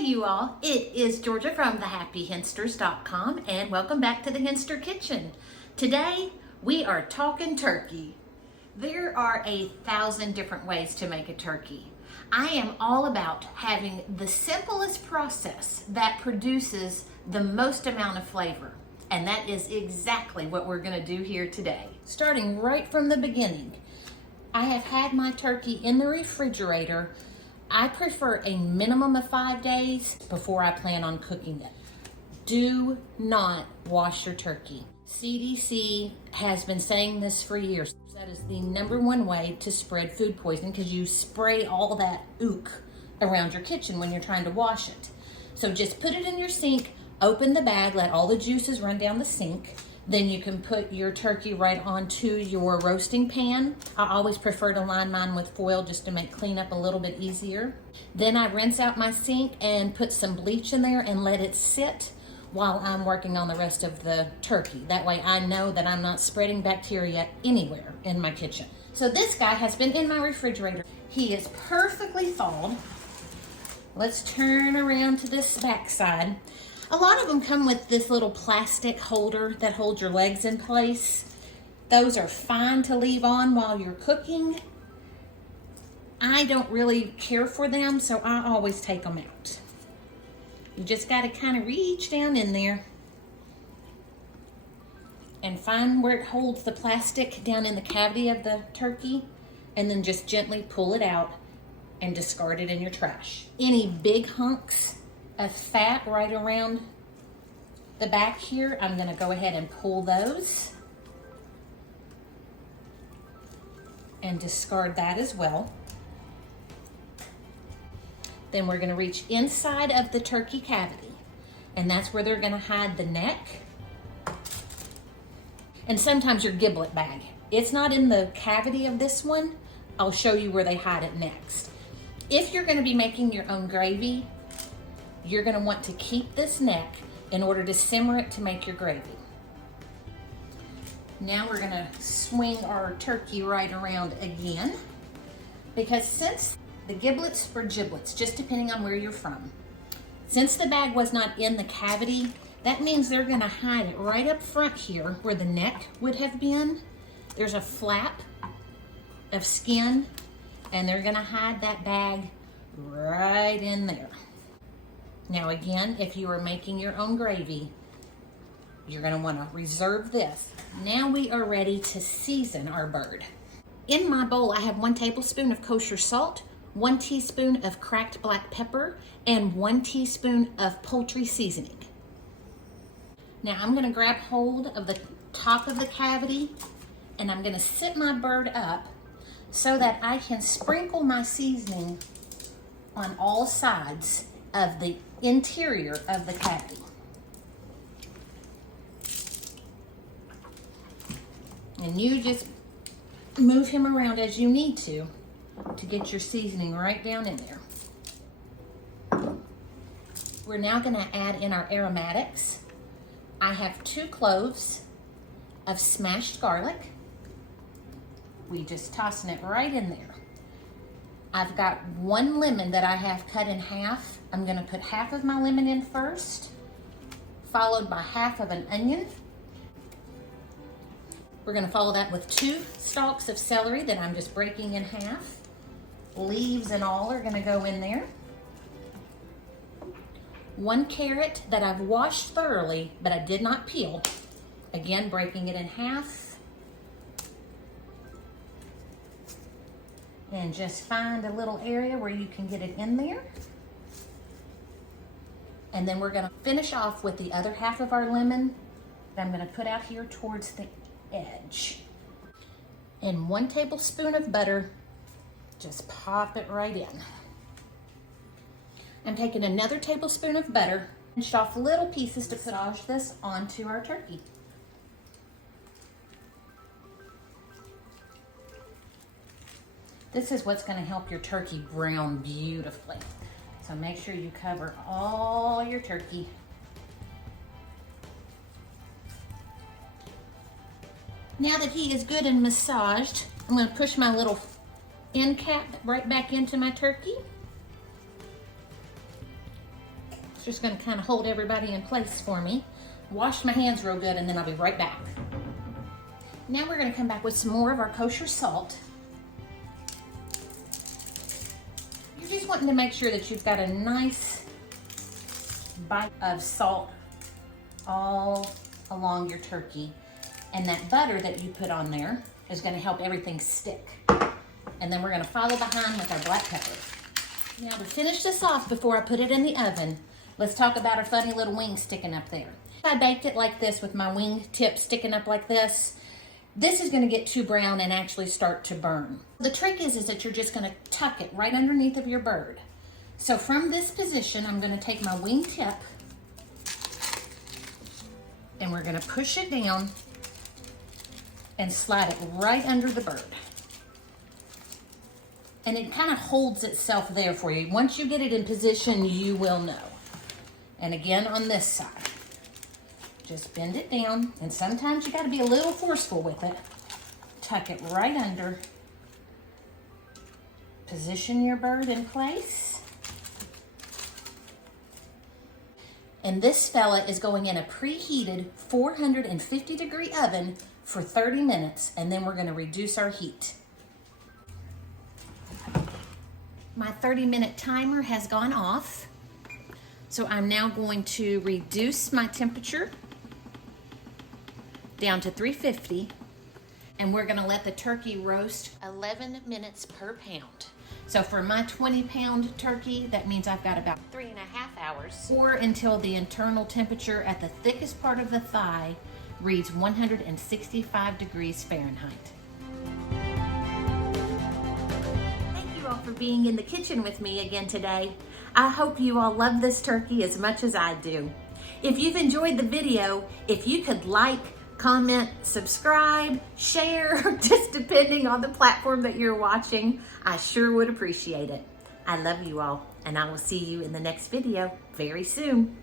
Hey you all, it is Georgia from thehappyhensters.com and welcome back to the Henster Kitchen. Today we are talking turkey. There are 1,000 different ways to make a turkey. I am all about having the simplest process that produces the most amount of flavor. And that is exactly what we're going to do here today. Starting right from the beginning, I have had my turkey in the refrigerator. I prefer a minimum of 5 days before I plan on cooking it. Do not wash your turkey. CDC has been saying this for years. That is the #1 way to spread food poisoning because you spray all that ook around your kitchen when you're trying to wash it. So just put it in your sink, open the bag, let all the juices run down the sink. Then you can put your turkey right onto your roasting pan. I always prefer to line mine with foil just to make cleanup a little bit easier. Then I rinse out my sink and put some bleach in there and let it sit while I'm working on the rest of the turkey. That way I know that I'm not spreading bacteria anywhere in my kitchen. So this guy has been in my refrigerator. He is perfectly thawed. Let's turn around to this back side. A lot of them come with this little plastic holder that holds your legs in place. Those are fine to leave on while you're cooking. I don't really care for them, so I always take them out. You just got to kind of reach down in there and find where it holds the plastic down in the cavity of the turkey, and then just gently pull it out and discard it in your trash. Any big hunks of fat right around the back here, I'm going to go ahead and pull those and discard that as well. Then we're going to reach inside of the turkey cavity, and that's where they're going to hide the neck and sometimes your giblet bag. It's not in the cavity of this one. I'll show you where they hide it next. If you're going to be making your own gravy, you're going to want to keep this neck in order to simmer it to make your gravy. Now we're going to swing our turkey right around again, because since the giblets or giblets, just depending on where you're from, since the bag was not in the cavity, that means they're going to hide it right up front here where the neck would have been. There's a flap of skin, and they're going to hide that bag right in there. Now again, if you are making your own gravy, you're going to want to reserve this. Now we are ready to season our bird. In my bowl, I have 1 tablespoon of kosher salt, 1 teaspoon of cracked black pepper, and 1 teaspoon of poultry seasoning. Now I'm going to grab hold of the top of the cavity, and I'm going to sit my bird up so that I can sprinkle my seasoning on all sides of the interior of the cavity. And you just move him around as you need to get your seasoning right down in there. We're now going to add in our aromatics. I have 2 cloves of smashed garlic. We just tossing it right in there. I've got 1 lemon that I have cut in half. I'm going to put half of my lemon in first, followed by half of an onion. We're going to follow that with 2 stalks of celery that I'm just breaking in half. Leaves and all are going to go in there. 1 carrot that I've washed thoroughly, but I did not peel. Again, breaking it in half. And just find a little area where you can get it in there. And then we're going to finish off with the other half of our lemon that I'm going to put out here towards the edge. And 1 tablespoon of butter, just pop it right in. I'm taking another tablespoon of butter, pinched off little pieces to massage this onto our turkey. This is what's going to help your turkey brown beautifully. So make sure you cover all your turkey. Now that he is good and massaged, I'm going to push my little end cap right back into my turkey. It's just gonna kind of hold everybody in place for me. Wash my hands real good and then I'll be right back. Now we're gonna come back with some more of our kosher salt. You're just wanting to make sure that you've got a nice bite of salt all along your turkey. And that butter that you put on there is gonna help everything stick. And then we're gonna follow behind with our black pepper. Now to finish this off before I put it in the oven, let's talk about our funny little wing sticking up there. I baked it like this with my wing tip sticking up like this. This is gonna get too brown and actually start to burn. The trick is that you're just gonna tuck it right underneath of your bird. So from this position, I'm gonna take my wing tip and we're gonna push it down and slide it right under the bird. And it kind of holds itself there for you. Once you get it in position, you will know. And again on this side, just bend it down. And sometimes you gotta be a little forceful with it. Tuck it right under. Position your bird in place. And this fella is going in a preheated 450-degree oven for 30 minutes, and then we're gonna reduce our heat. My 30-minute timer has gone off, so I'm now going to reduce my temperature down to 350, and we're gonna let the turkey roast 11 minutes per pound. So for my 20-pound turkey, that means I've got about 3.5 hours, or until the internal temperature at the thickest part of the thigh reads 165 degrees Fahrenheit. Thank you all for being in the kitchen with me again today. I hope you all love this turkey as much as I do. If you've enjoyed the video, if you could like, comment, subscribe, share, just depending on the platform that you're watching, I sure would appreciate it. I love you all, and I will see you in the next video very soon.